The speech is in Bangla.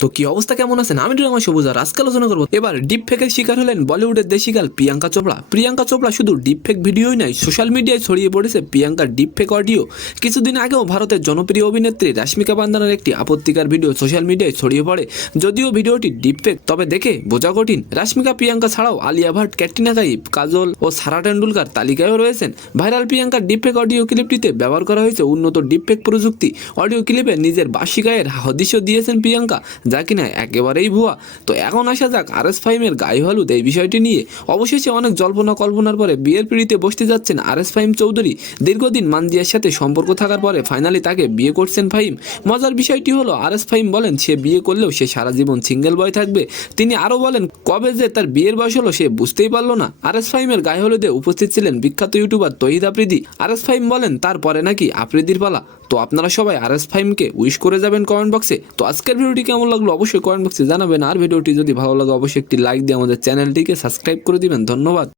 তো কি অবস্থা, কেমন আছেন? আমি ড্রামা সবুজ আর আজকে আলোচনা করবো এবার ডিপ ফেকের শিকার হলেন বলিউডের দেশি গাল প্রিয়াঙ্কা চোপড়া। প্রিয়াঙ্কা চোপড়া শুধু ডিপ ফেক ভিডিওই নয়, সোশ্যাল মিডিয়ায় ছড়িয়ে পড়েছে প্রিয়াঙ্কার ডিপ ফেক অডিও। কিছুদিন আগেও ভারতের জনপ্রিয় অভিনেত্রী রাশ্মিকা বান্দানার একটি আপত্তিকর ভিডিও সোশ্যাল মিডিয়ায় ছড়িয়ে পড়ে। যদিও ভিডিওটি ডিপ ফেক, তবে দেখে বোঝা কঠিন। রাশ্মিকা প্রিয়াঙ্কা ছাড়াও আলিয়া ভাট, ক্যাটরিনা কাইফ, কাজল ও সারা টেন্ডুলকার তালিকায়ও রয়েছেন। ভাইরাল প্রিয়াঙ্কার ডিপ ফেক অডিও ক্লিপটিতে ব্যবহার করা হয়েছে উন্নত ডিপ ফেক প্রযুক্তি। অডিও ক্লিপে নিজের বাসি গায়ের হদিশ্য দিয়েছেন প্রিয়াঙ্কা, যা কিনা একেবারেই ভুয়া। তো এখন আসা যাক RS ফাহিমের গায়ে হলুদ এই বিষয়টি নিয়ে। অবশেষে অনেক জল্পনা কল্পনার পরে বিয়ের পিঁড়িতে বসতে যাচ্ছেন RS ফাহিম চৌধুরী। দীর্ঘদিন মানজিয়ার সাথে সম্পর্ক থাকার পরে ফাইনালি তাকে বিয়ে করছেন ফাহিম। মজার বিষয়টি হলো RS ফাহিম বলেন সে বিয়ে করলেও সে সারা জীবন সিঙ্গেল বয় থাকবে। তিনি আরও বলেন কবে যে তার বিয়ের বয়স হলো সে বুঝতেই পারলো না। RS ফাহিমের গায়ে হলুদে উপস্থিত ছিলেন বিখ্যাত ইউটিউবার তহিদ আফ্রিদি। RS ফাহিম বলেন তারপরে নাকি আফ্রিদির পালা। তো আপনারা সবাই RS ফাহিমকে উইশ করে যাবেন কমেন্ট বক্সে। তো আজকের ভিডিওটি কেমন লাগলো অবশ্যই কমেন্ট বক্সে জানাবেন। আর ভিডিওটি যদি ভালো লাগে অবশ্যই একটি লাইক দিয়ে আমাদের চ্যানেলটিকে সাবস্ক্রাইব করে দিবেন। ধন্যবাদ।